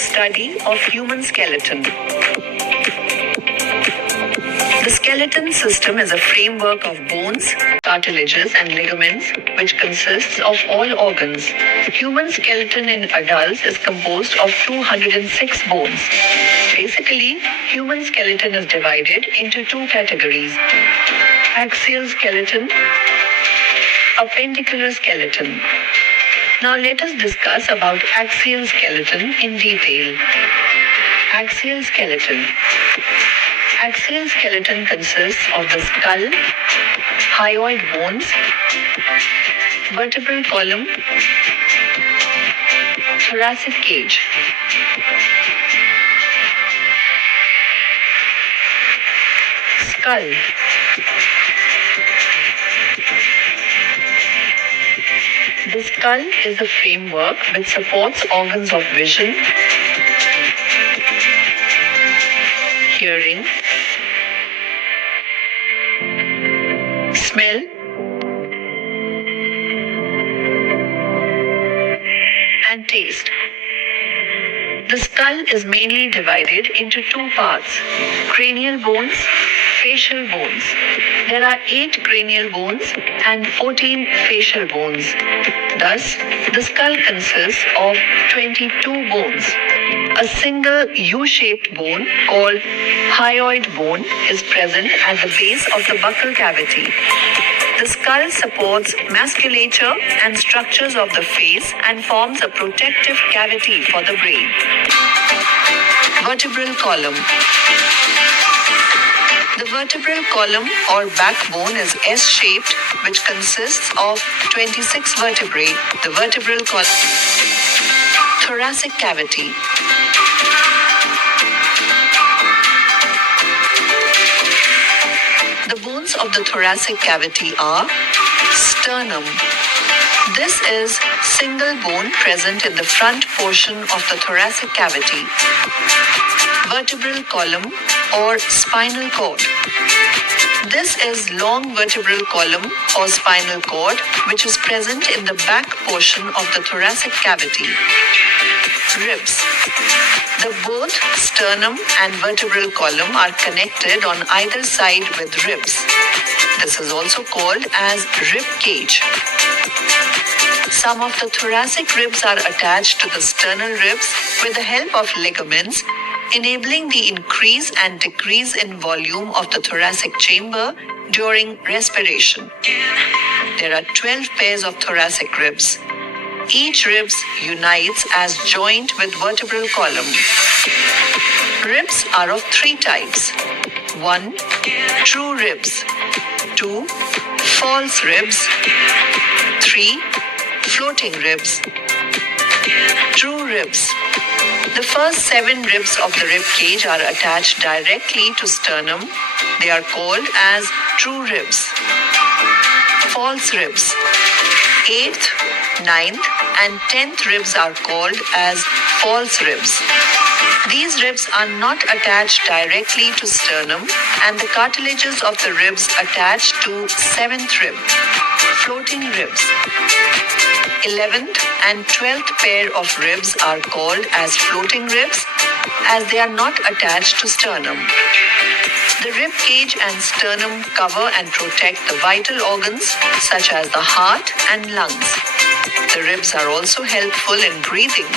Study of human skeleton. The skeleton system is a framework of bones, cartilages, and ligaments which consists of all organs. Human skeleton in adults is composed of 206 bones. Basically, human skeleton is divided into two categories: axial skeleton, appendicular skeleton. Now let us discuss about axial skeleton in detail. Axial skeleton. Axial skeleton consists of the skull, hyoid bones, vertebral column, thoracic cage. Skull. The skull is the framework which supports organs of vision, hearing, smell, and taste. The skull is mainly divided into two parts: cranial bones, facial bones. There are 8 cranial bones and 14 facial bones. Thus, the skull consists of 22 bones. A single U-shaped bone called hyoid bone is present at the base of the buccal cavity. The skull supports musculature and structures of the face and forms a protective cavity for the brain. Vertebral column. The vertebral column or backbone is S-shaped, which consists of 26 vertebrae. The vertebral column. Thoracic cavity. The bones of the thoracic cavity are sternum. This is single bone present in the front portion of the thoracic cavity. Vertebral column or spinal cord. This is long vertebral column or spinal cord which is present in the back portion of the thoracic cavity. Ribs. The both sternum and vertebral column are connected on either side with ribs. This is also called as rib cage. Some of the thoracic ribs are attached to the sternal ribs with the help of ligaments, enabling the increase and decrease in volume of the thoracic chamber during respiration. There are 12 pairs of thoracic ribs. Each ribs unites as joint with vertebral column. Ribs are of 3 types. 1. True ribs. 2. False ribs. 3. Floating ribs. True ribs. The first 7 ribs of the rib cage are attached directly to sternum. They are called as true ribs. False ribs. 8th, 9th, and 10th ribs are called as false ribs. These ribs are not attached directly to sternum, and the cartilages of the ribs attach to 7th rib. Floating ribs. 11th and 12th pair of ribs are called as floating ribs as they are not attached to sternum. The rib cage and sternum cover and protect the vital organs such as the heart and lungs. The ribs are also helpful in breathing.